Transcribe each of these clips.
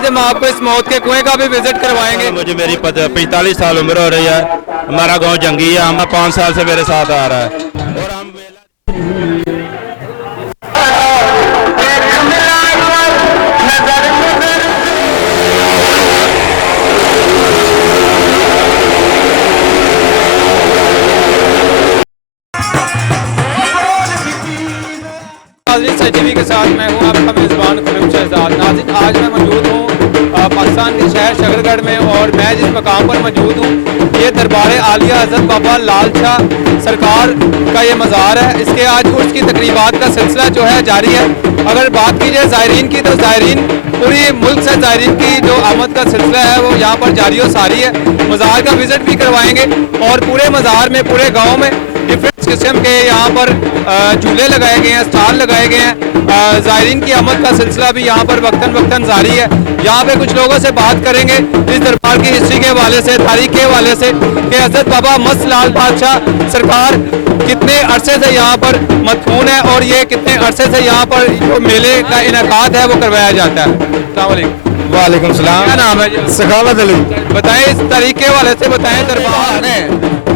आज हम आपको इस मौत के कुएं का भी विजिट करवाएंगे। मुझे मेरी 45 साल उम्र हो रही है। हमारा गांव जंगी है, हम 5 साल से मेरे साथ आ रहा है और हम टीवी के साथ मैं हूं आपका मेज़बान खुरम शहजाद। नाज़रीन, आज मैं मौजूद हूं पाकिस्तान के शहर शकरगढ़ में और मैं जिस मकाम पर मौजूद हूं ये दरबार आलिया हज़रत बाबा लाल शाह सरकार का ये मज़ार है। इसके आज उर्स की तकरीबात का सिलसिला जो है जारी है। अगर बात की जाए ज़ायरीन की तो ज़ायरीन पूरी मुल्क से ज़ायरीन की जो आमद का सिलसिला है वो यहाँ पर जारी और सारी है। मज़ार का विज़िट भी करवाएंगे और पूरे मज़ार में पूरे गाँव में डिफरेंट किस्म के यहाँ पर झूले लगाए गए हैं, स्टॉल लगाए गए हैं। ज़ायरीन की आमद का सिलसिला भी यहाँ पर वक्तन वक्तन जारी है। यहाँ पे कुछ लोगों से बात करेंगे इस दरबार की हिस्ट्री के हवाले से, तारीख के हवाले से कि हज़रत बाबा मस्त लाल बादशाह सरकार कितने अरसे से यहाँ पर मदफून है और ये कितने अरसे से यहाँ पर जो मेले का इनेकाद है वो करवाया जाता है। अस्सलाम वालेकुम। वालेकुम सलाम। क्या नाम है जी? सखावत अली। बताएं इस तारीख के हवाले से, बताएं दरबार ने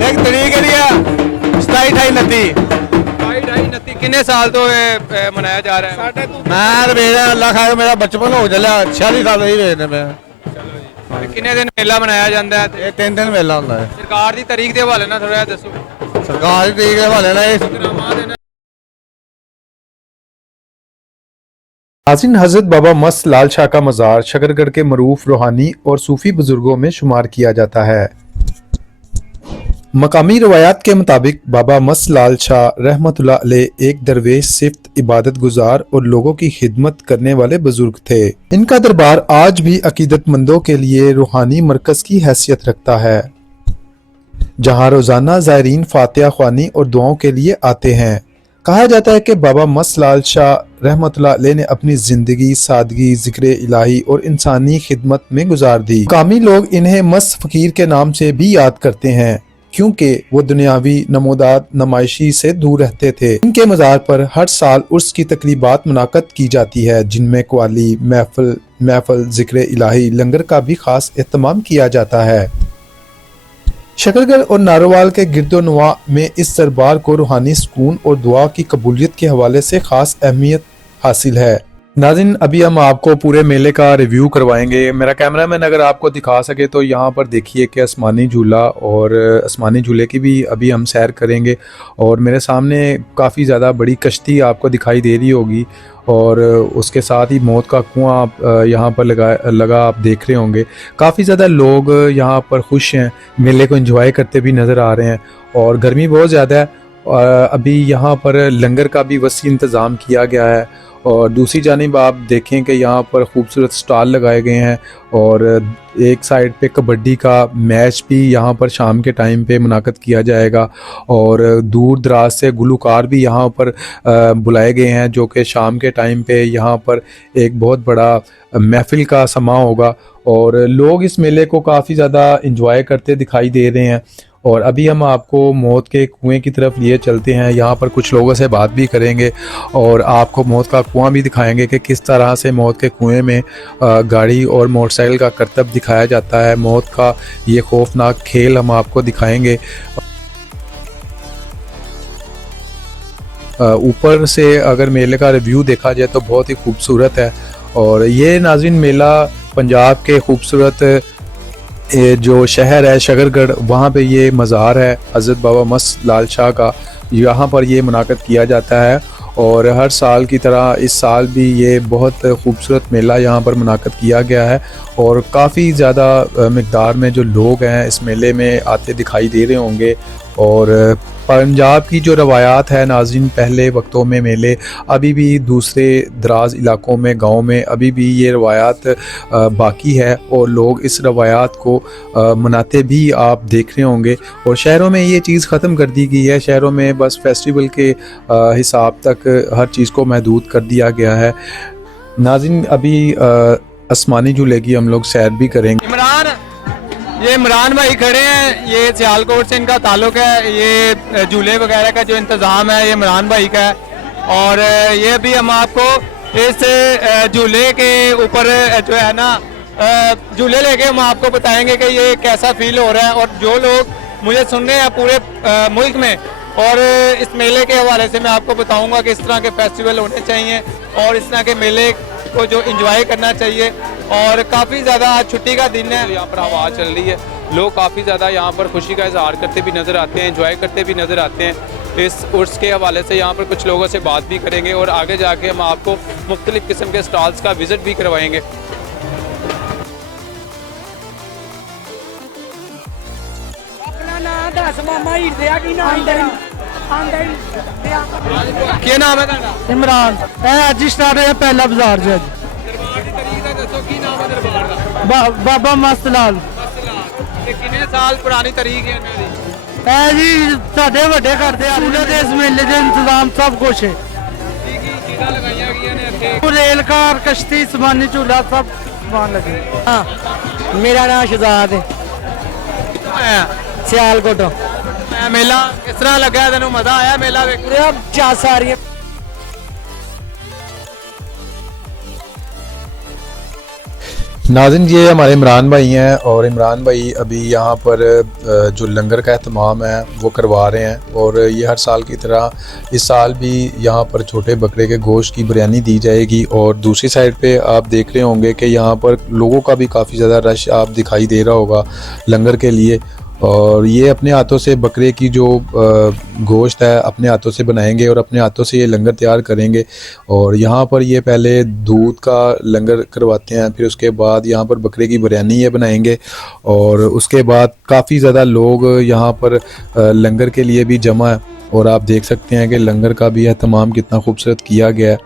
एक तरीके दिया 27-28-29 कितने साल तो मनाया जा रहा है? मैं मेरा अल्लाह खाए मेरा बचपन हो चलिया 46 साल ही वेखने में। कितने दिन मेला मनाया जाता है? ये 3 दिन मेला होता है। सरकार की तारीख के हवाले ना थोड़ा दसो। सरकार दी के हवाले ना नाज़रीन, हज़रत बाबा मस्त लाल शाह का मज़ार शकरगढ़ के मरूफ रूहानी और सूफी बुजुर्गों में शुमार किया जाता है। मकामी रवायात के मुताबिक बाबा मस्त लाल शाह रहमतुल्लाह अलैह एक दरवेश, सिफ्त, इबादत गुजार और लोगों की खिदमत करने वाले बुजुर्ग थे। इनका दरबार आज भी अकीदतमंदों के लिए रूहानी मरकज की हैसियत रखता है, जहाँ रोजाना ज़ायरीन फातिहा ख्वानी और दुआओं के लिए आते हैं। कहा जाता है कि बाबा मस्त लाल शाह रहमतुल्लाह अलैह ने अपनी जिंदगी सादगी, जिक्र इलाही और इंसानी खिदमत में गुजार दी। मकामी लोग इन्हें मस्त फकीर के नाम से भी याद करते हैं क्योंकि वो दुनियावी नमोदात नुमाइशी से दूर रहते थे। इनके मज़ार पर हर साल उर्स की तकरीबात मुनाकद की जाती है, जिनमें कवाली, महफल, जिक्र इलाही, लंगर का भी खास एहतमाम किया जाता है। शकरगढ़ और नारोवाल के गिरदोनवा में इस दरबार को रूहानी सुकून और दुआ की कबूलियत के हवाले से खास अहमियत हासिल है। नाज़रीन, अभी हम आपको पूरे मेले का रिव्यू करवाएंगे। मेरा कैमरामैन अगर आपको दिखा सके तो यहाँ पर देखिए कि आसमानी झूला, और आसमानी झूले की भी अभी हम सैर करेंगे। और मेरे सामने काफ़ी ज़्यादा बड़ी कश्ती आपको दिखाई दे रही होगी और उसके साथ ही मौत का कुआं आप यहाँ पर लगा आप देख रहे होंगे। काफ़ी ज़्यादा लोग यहाँ पर खुश हैं, मेले को एंजॉय करते भी नज़र आ रहे हैं और गर्मी बहुत ज़्यादा है। अभी यहाँ पर लंगर का भी वसी इंतज़ाम किया गया है और दूसरी जानिब आप देखें कि यहाँ पर खूबसूरत स्टॉल लगाए गए हैं और एक साइड पे कबड्डी का मैच भी यहाँ पर शाम के टाइम पे मुनाकद किया जाएगा और दूर दराज से गुलूकार भी यहाँ पर बुलाए गए हैं, जो कि शाम के टाइम पे यहाँ पर एक बहुत बड़ा महफिल का समा होगा और लोग इस मेले को काफ़ी ज़्यादा इंजॉय करते दिखाई दे रहे हैं। और अभी हम आपको मौत के कुएं की तरफ लिए चलते हैं, यहाँ पर कुछ लोगों से बात भी करेंगे और आपको मौत का कुआं भी दिखाएंगे कि किस तरह से मौत के कुएं में गाड़ी और मोटरसाइकिल का करतब दिखाया जाता है। मौत का ये खौफनाक खेल हम आपको दिखाएंगे। ऊपर से अगर मेले का रिव्यू देखा जाए तो बहुत ही खूबसूरत है और ये नाज़रीन मेला पंजाब के खूबसूरत जो शहर है शकरगढ़, वहाँ पे ये मज़ार है हज़रत बाबा मस्त लाल शाह का, यहाँ पर ये मुनाकद किया जाता है और हर साल की तरह इस साल भी ये बहुत खूबसूरत मेला यहाँ पर मुनाकद किया गया है और काफ़ी ज़्यादा मिक़दार में जो लोग हैं इस मेले में आते दिखाई दे रहे होंगे। और पंजाब की जो रवायात है नाज़रीन, पहले वक्तों में मेले, अभी भी दूसरे दराज इलाकों में, गाँव में अभी भी ये रवायात बाकी है और लोग इस रवायात को मनाते भी आप देख रहे होंगे। और शहरों में ये चीज़ ख़त्म कर दी गई है, शहरों में बस फेस्टिवल के हिसाब तक हर चीज़ को महदूद कर दिया गया है। नाज़रीन, अभी आसमानी झूले की हम लोग सैर भी करेंगे। ये इमरान भाई खड़े हैं, ये सियालकोट से इनका ताल्लुक है। ये झूले वगैरह का जो इंतज़ाम है ये इमरान भाई का है और ये भी हम आपको इस झूले के ऊपर जो है ना झूले लेके हम आपको बताएंगे कि ये कैसा फील हो रहा है। और जो लोग मुझे सुन रहे हैं पूरे मुल्क में, और इस मेले के हवाले से मैं आपको बताऊंगा कि इस तरह के फेस्टिवल होने चाहिए और इस तरह के मेले को जो एंजॉय करना चाहिए। और काफ़ी ज़्यादा आज छुट्टी का दिन है, यहाँ पर हवा चल रही है, लोग काफ़ी ज़्यादा यहाँ पर खुशी का इजहार करते भी नज़र आते हैं, एंजॉय करते भी नज़र आते हैं। इस उर्स के हवाले से यहाँ पर कुछ लोगों से बात भी करेंगे और आगे जाके हम आपको मुख्तलिफ़ किस्म के स्टॉल्स का विज़िट भी करवाएंगे। क्या नाम है ਤੁਹਾਡਾ? इमरान अज ही स्टार्ट है पहला बाजार जो दरबार की तारीख का दसो की नाम है दरबार का? बाबा मस्त लाल कितने साल पुरानी तारीख है इन्हों दी? है जी साढ़े ਵੱਡੇ ਕਰਦੇ ਆ झूले ਦੇ ਇਸ ਮੇਲੇ ਦੇ ਇੰਤਜ਼ਾਮ ਸਭ ਕੁਝ ਹੈ। की चीज़ां लगाई गई ने ਇੱਥੇ? रेल कार कश्ती समानी झूला सब समान लगे। हाँ मेरा नाम शहजाद है सियालकोट। मेला किस तरह लगा? तेन मजा आया मेला देख? चार सारियां नाज़रीन, ये हमारे इमरान भाई हैं और इमरान भाई अभी यहाँ पर जो लंगर का अहतमाम है वो करवा रहे हैं। और ये हर साल की तरह इस साल भी यहाँ पर छोटे बकरे के गोश्त की बिरयानी दी जाएगी। और दूसरी साइड पे आप देख रहे होंगे कि यहाँ पर लोगों का भी काफ़ी ज़्यादा रश आप दिखाई दे रहा होगा लंगर के लिए। और ये अपने हाथों से बकरे की जो गोश्त है अपने हाथों से बनाएंगे और अपने हाथों से ये लंगर तैयार करेंगे। और यहाँ पर ये पहले दूध का लंगर करवाते हैं, फिर उसके बाद यहाँ पर बकरे की बिरयानी ये बनाएंगे। और उसके बाद काफ़ी ज़्यादा लोग यहाँ पर लंगर के लिए भी जमा है। और आप देख सकते हैं कि लंगर का भी एहतमाम कितना खूबसूरत किया गया है।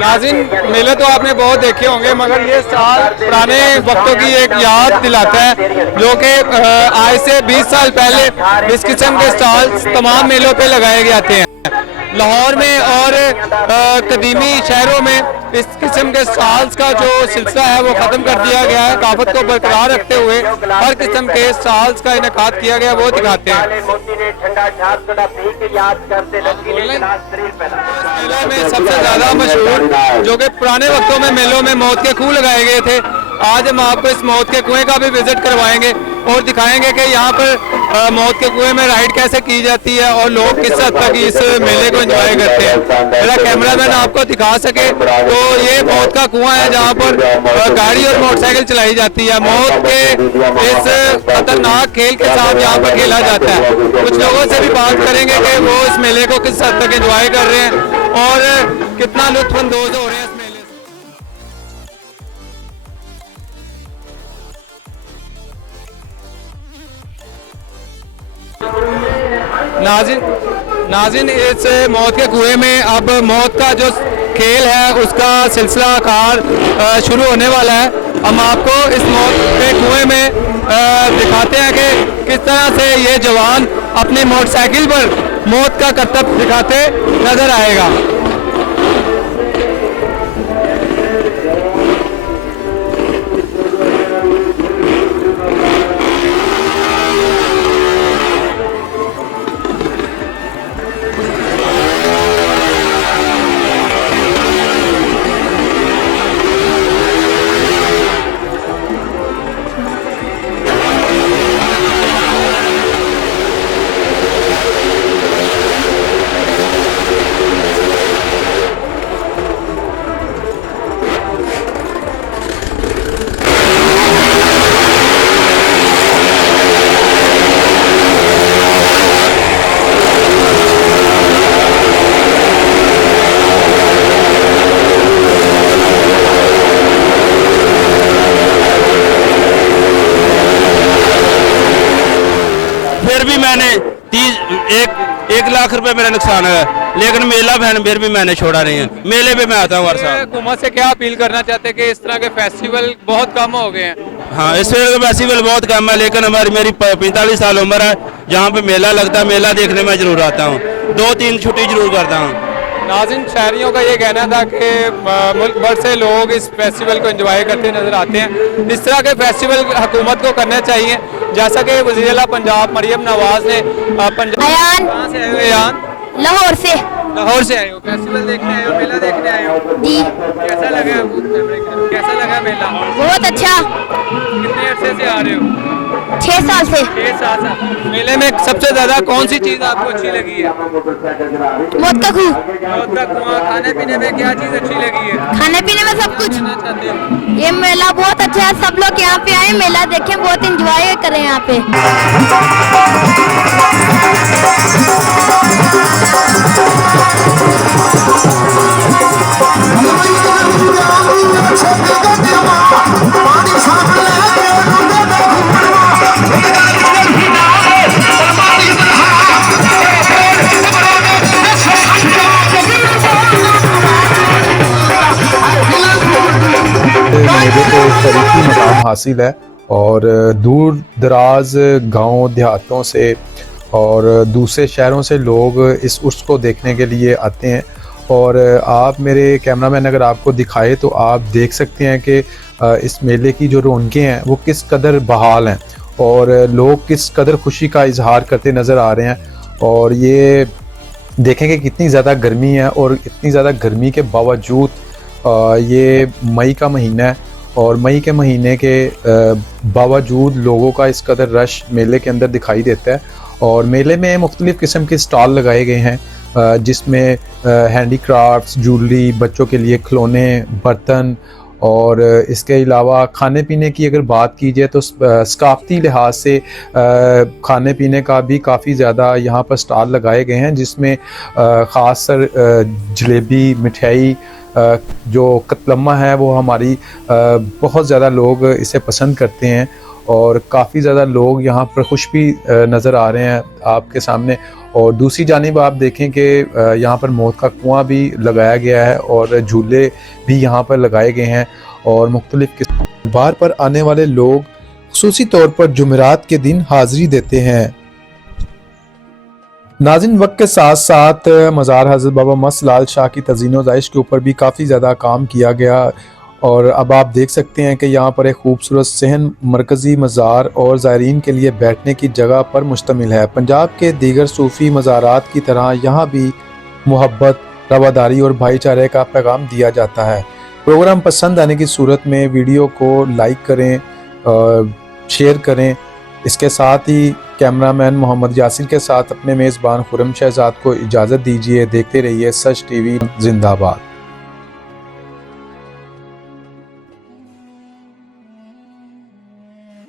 नाज़रीन, मेले तो आपने बहुत देखे होंगे मगर ये साल पुराने वक्तों की एक याद दिलाता है, जो कि आज से 20 साल पहले इस किस्म के स्टॉल्स तमाम मेलों पे लगाए जाते हैं। लाहौर में और कदीमी शहरों में इस किस्म के स्टॉल्स का जो सिलसिला है वो ख़त्म कर दिया गया है। काफत को बरकरार रखते हुए हर किस्म के स्टॉल्स का इनेकाद किया गया, वो दिखाते हैं। मेले में सबसे ज़्यादा मशहूर जो कि पुराने वक्तों में मेलों में मौत के कुएं लगाए गए थे, आज हम आपको इस मौत के कुएं का भी विजिट करवाएंगे और दिखाएंगे कि यहाँ पर मौत के कुएं में राइड कैसे की जाती है और लोग किस हद तक इस मेले को एंजॉय करते हैं। मेरा कैमरामैन आपको दिखा सके तो ये मौत का कुआं है जहाँ पर गाड़ी और मोटरसाइकिल चलाई जाती है। मौत के इस खतरनाक खेल के साथ यहाँ पर खेला जाता है। कुछ लोगों से भी बात करेंगे कि वो इस मेले को किस हद तक एंजॉय कर रहे हैं और कितना लुत्फानंदोज हो रहे हैं इस मेले से। नाज़रीन, इस मौत के कुएं में अब मौत का जो खेल है उसका सिलसिला कार शुरू होने वाला है। हम आपको इस मौत के कुएं में दिखाते हैं कि किस तरह से ये जवान अपनी मोटरसाइकिल पर मौत का करतब दिखाते नजर आएगा। फिर भी मैंने 1 लाख रुपए मेरा नुकसान है, लेकिन मेला फिर भी मैंने छोड़ा नहीं है। मेले पे मैं आता हूँ हर साल। हुकूमत से क्या अपील करना चाहते हैं कि इस तरह के फेस्टिवल बहुत कम हो गए हैं? हाँ, इस तरह का फेस्टिवल बहुत कम है, लेकिन मेरी 45 साल उम्र है, जहाँ पे मेला लगता है, मेला देखने में जरूर आता हूँ, 2-3 छुट्टी जरूर करता हूँ। नाज़रीन, शहरियों का ये कहना था कि मुल्क भर से लोग इस फेस्टिवल को एंजॉय करते नजर आते हैं। इस तरह के फेस्टिवल हुकूमत को करने चाहिए, जैसा कि वज़ीर-ए-आला पंजाब मरियम नवाज ने पंजाब। कहाँ से आए हो यान? लाहौर से। लाहौर से आए हो, फेस्टिवल देखने आए हो, मेला देखने आए हो? जी। कैसा लगा मेला? बहुत अच्छा। कितने अरसे से आ रहे हो? 6 साल से। 6 साल से। मेले में सबसे ज्यादा कौन सी चीज आपको अच्छी लगी है? मौत का खूह। मौत का कुआं। खाने पीने में क्या चीज अच्छी लगी है? खाने पीने में सब कुछ। कहना चाहते हो? ये मेला बहुत अच्छा है, सब लोग यहाँ पे आए, मेला देखें, बहुत एंजॉय करें यहाँ पे। मेले को एक तरीकी मकाम हासिल है और दूर दराज गाँव देहातों से और दूसरे शहरों से लोग इस उर्स को देखने के लिए आते हैं। और आप मेरे कैमरामैन अगर आपको दिखाए तो आप देख सकते हैं कि इस मेले की जो रौनकें हैं वो किस कदर बहाल हैं और लोग किस कदर खुशी का इजहार करते नज़र आ रहे हैं। और ये देखें कि कितनी ज़्यादा गर्मी है और इतनी ज़्यादा गर्मी के बावजूद ये मई का महीना है और मई के महीने के बावजूद लोगों का इस कदर रश मेले के अंदर दिखाई देता है। और मेले में मुख्तलिफ़ किस्म के स्टॉल लगाए गए हैं जिसमें हैंडीक्राफ्ट्स, ज्वेलरी, बच्चों के लिए खिलौने, बर्तन और इसके अलावा खाने पीने की अगर बात की जाए तो सकाफ़ती लिहाज से खाने पीने का भी काफ़ी ज़्यादा यहाँ पर स्टॉल लगाए गए हैं जिसमें ख़ास कर जलेबी, मिठाई, जो कतलम्मा है वो हमारी बहुत ज़्यादा लोग इसे पसंद करते हैं और काफ़ी ज़्यादा लोग यहाँ पर खुश भी नज़र आ रहे हैं आपके सामने। और दूसरी जानिब आप देखें कि यहाँ पर मौत का कुआं भी लगाया गया है और झूले भी यहाँ पर लगाए गए हैं और मुख्तलिफ बार पर आने वाले लोग खुसूसी तौर पर जुमेरात के दिन हाज़िरी देते हैं। नाज़रीन, वक्त के साथ साथ मज़ार हज़रत बाबा मस्त लाल शाह की तज़ीन व ज़ाइश के ऊपर भी काफ़ी ज़्यादा काम किया गया और अब आप देख सकते हैं कि यहाँ पर एक खूबसूरत सहन मरकज़ी मज़ार और ज़ायरीन के लिए बैठने की जगह पर मुश्तमिल है। पंजाब के दीगर सूफ़ी मज़ारात की तरह यहाँ भी मोहब्बत, रवादारी और भाईचारे का पैगाम दिया जाता है। प्रोग्राम पसंद आने की सूरत में वीडियो को लाइक करें, शेयर करें। इसके साथ ही कैमरामैन मोहम्मद यासिर के साथ अपने मेज़बान खुर्रम शहजाद को इजाज़त दीजिए। देखते रहिए सच टीवी जिंदाबाद।